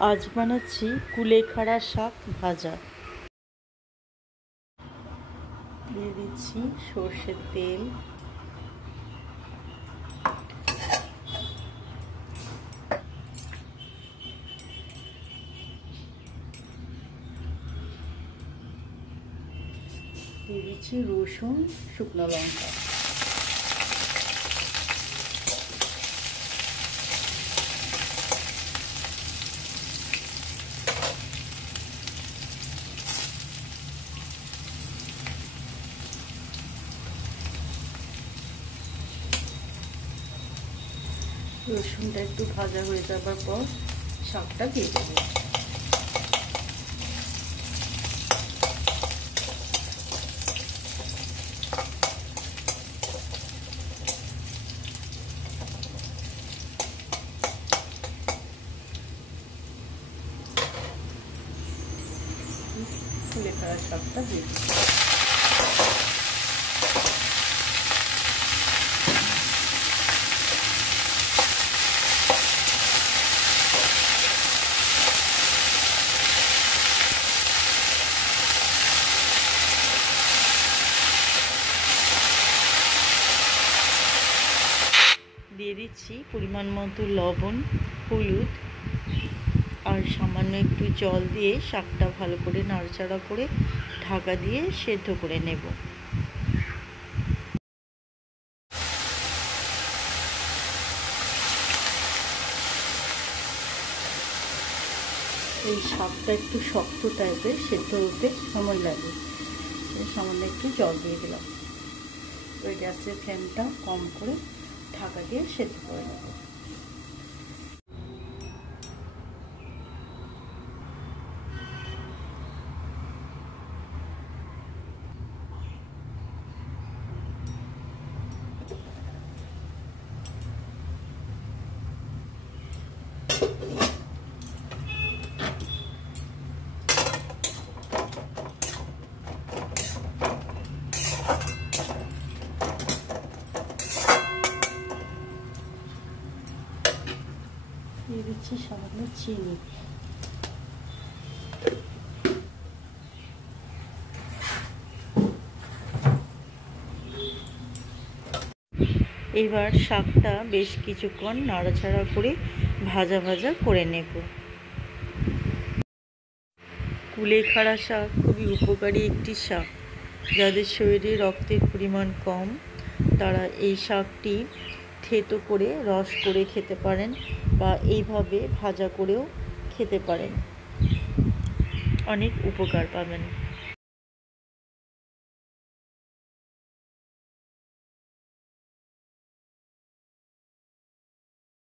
আজ বানাচ্ছি কুলেখাড়া শাক ভাজা। দিয়ে দিচ্ছি সর্ষের তেল, দিয়ে দিচ্ছি রসুন, শুকনো লঙ্কা, রসুনটা একটু ভাজা হয়ে যাবার পর শাকটা দিয়ে দেবো। কুলেখাড়া শাকটা দিয়ে দেবো। দিয়ে দিচ্ছি পরিমাণ মতো লবণ, হলুদ আর সামান্য একটু জল দিয়ে শাকটা ভালো করে নাড়াচাড়া করে ঢাকা দিয়ে সেদ্ধ করে নেব। এই শাকটা একটু শক্ত টাইপের, সেদ্ধ হতে সময় লাগে, সামান্য একটু জল দিয়ে দিলাম। ওই গ্যাসের ফ্লেমটা কম করে ঢাকা দিয়ে সেদ্ধ করে নেব। দিয়ে দিচ্ছি সামান্য চিনি। এবার শাকটা বেশ কিছুক্ষণ নাড়াচাড়া করে ভাজা ভাজা করে নেব। কুলেখাড়া শাক খুবই উপকারী একটি শাক। যাদের শরীরে রক্তের পরিমাণ কম তারা এই শাকটি থেতো করে রস করে খেতে পারেন বা এইভাবে ভাজা করেও খেতে পারেন, অনেক উপকার পাবেন।